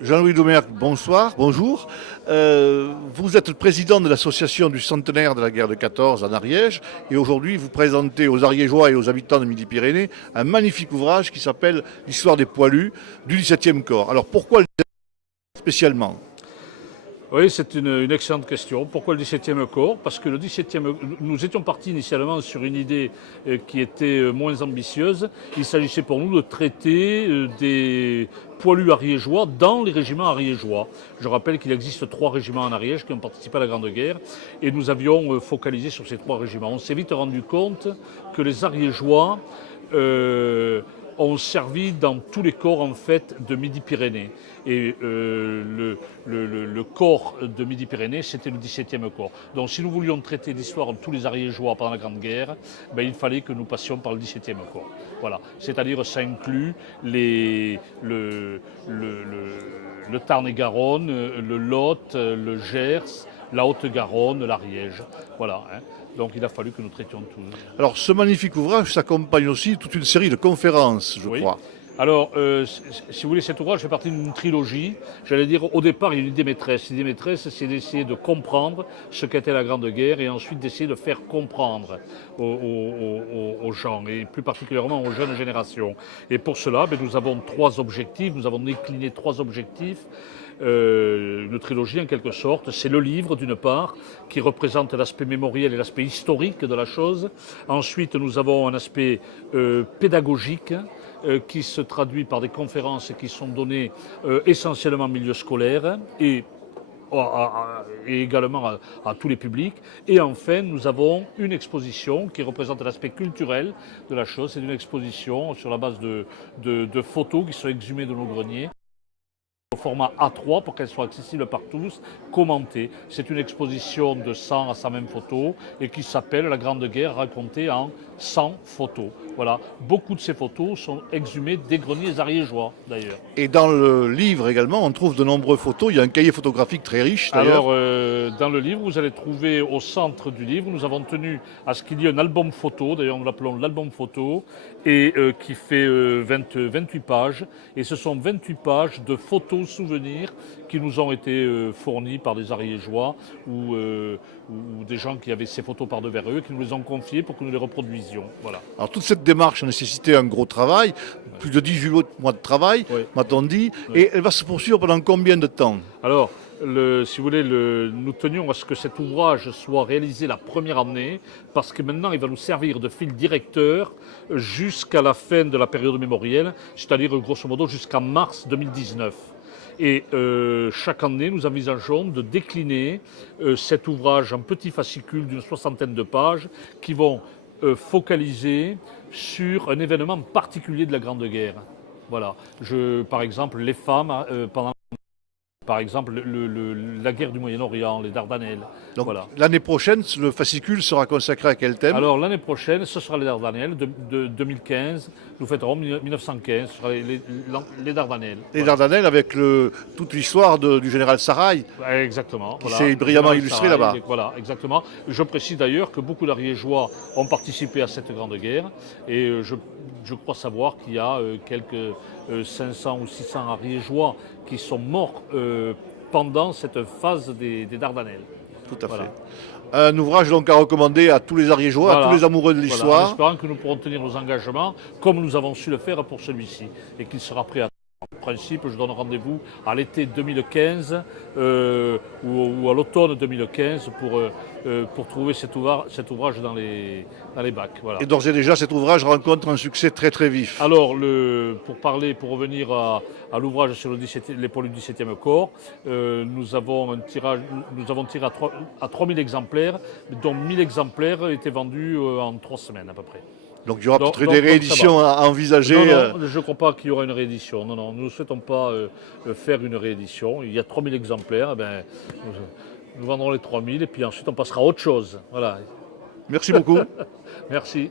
Jean-Louis Domergue, bonsoir, bonjour. Vous êtes le président de l'association du centenaire de la guerre de 14 en Ariège et aujourd'hui vous présentez aux Ariégeois et aux habitants de Midi-Pyrénées un magnifique ouvrage qui s'appelle L'histoire des poilus du XVIIe corps. Alors pourquoi le spécialement? Oui, c'est une excellente question. Pourquoi le 17e corps? Parce que le 17e, nous étions partis initialement sur une idée qui était moins ambitieuse. Il s'agissait pour nous de traiter des poilus ariégeois dans les régiments ariégeois. Je rappelle qu'il existe 3 régiments en Ariège qui ont participé à la Grande Guerre et nous avions focalisé sur ces 3 régiments. On s'est vite rendu compte que les ariégeois ont servi dans tous les corps en fait de Midi-Pyrénées. Et le corps de Midi-Pyrénées, c'était le 17e corps. Donc si nous voulions traiter l'histoire de tous les Ariégeois pendant la Grande Guerre, il fallait que nous passions par le 17e corps. Voilà. C'est-à-dire ça inclut le Tarn-et-Garonne, le Lot, le Gers, la Haute-Garonne, l'Ariège. Voilà. Donc il a fallu que nous traitions tout. Alors ce magnifique ouvrage s'accompagne aussi de toute une série de conférences, je crois. Alors, si vous voulez, cet ouvrage fait partie d'une trilogie. J'allais dire, au départ, il y a une idée maîtresse. L'idée maîtresse, c'est d'essayer de comprendre ce qu'était la Grande Guerre et ensuite d'essayer de faire comprendre aux gens, et plus particulièrement aux jeunes générations. Et pour cela, nous avons 3 objectifs. Nous avons décliné 3 objectifs. Une trilogie en quelque sorte. C'est le livre d'une part qui représente l'aspect mémoriel et l'aspect historique de la chose. Ensuite nous avons un aspect pédagogique qui se traduit par des conférences qui sont données essentiellement en milieu scolaire et également à tous les publics. Et enfin, nous avons une exposition qui représente l'aspect culturel de la chose. C'est une exposition sur la base de photos qui sont exhumées de nos greniers au format A3 pour qu'elle soit accessible par tous, commentée. C'est une exposition de 100 à 120 photos et qui s'appelle La Grande Guerre racontée en 100 photos. Voilà, beaucoup de ces photos sont exhumées des greniers ariégeois d'ailleurs. Et dans le livre également, on trouve de nombreuses photos. Il y a un cahier photographique très riche d'ailleurs. Alors, dans le livre, vous allez trouver au centre du livre, nous avons tenu à ce qu'il y ait un album photo, d'ailleurs nous l'appelons l'album photo, et qui fait 28 pages. Et ce sont 28 pages de photos souvenirs qui nous ont été fournis par des ariégeois ou des gens qui avaient ces photos par devers eux, qui nous les ont confiées pour que nous les reproduisions. Voilà. Alors toute cette démarche a nécessité un gros travail, plus de 18 mois de travail, m'a-t-on dit, et elle va se poursuivre pendant combien de temps? Alors, si vous voulez, nous tenions à ce que cet ouvrage soit réalisé la première année, parce que maintenant il va nous servir de fil directeur jusqu'à la fin de la période mémorielle, c'est-à-dire grosso modo jusqu'à mars 2019. Et chaque année, nous envisageons de décliner cet ouvrage en petits fascicules d'une 60aine de pages qui vont focaliser sur un événement particulier de la Grande Guerre. Voilà. Par exemple, les femmes pendant... Par exemple, la guerre du Moyen-Orient, les Dardanelles. Donc voilà. l'année prochaine, le fascicule sera consacré à quel thème? Alors l'année prochaine, ce sera les Dardanelles de 2015. Nous fêterons 1915, ce sera les Dardanelles. Les Dardanelles avec toute l'histoire du général Sarrail. Exactement. Qui s'est brillamment illustré là-bas. Voilà, exactement. Je précise d'ailleurs que beaucoup d'Ariégeois ont participé à cette grande guerre. Et je crois savoir qu'il y a quelques 500 ou 600 Ariégeois qui sont morts pendant cette phase des Dardanelles. Tout à fait. Un ouvrage donc à recommander à tous les Ariégeois, à tous les amoureux de l'histoire. Voilà, en espérant que nous pourrons tenir nos engagements comme nous avons su le faire pour celui-ci et qu'il sera prêt à... En principe, je donne rendez-vous à l'été 2015 ou à l'automne 2015 pour trouver cet ouvrage dans les bacs. Voilà. Et d'ores et déjà, cet ouvrage rencontre un succès très très vif. Alors, pour revenir à l'ouvrage sur les poilus du 17e corps, nous avons tiré à 3000 exemplaires, dont 1000 exemplaires étaient vendus en 3 semaines à peu près. Donc il y aura peut-être des rééditions à envisager. Non, je ne crois pas qu'il y aura une réédition. Non, nous ne souhaitons pas faire une réédition. Il y a 3000 exemplaires. Nous vendrons les 3000 et puis ensuite on passera à autre chose. Voilà. Merci beaucoup. Merci.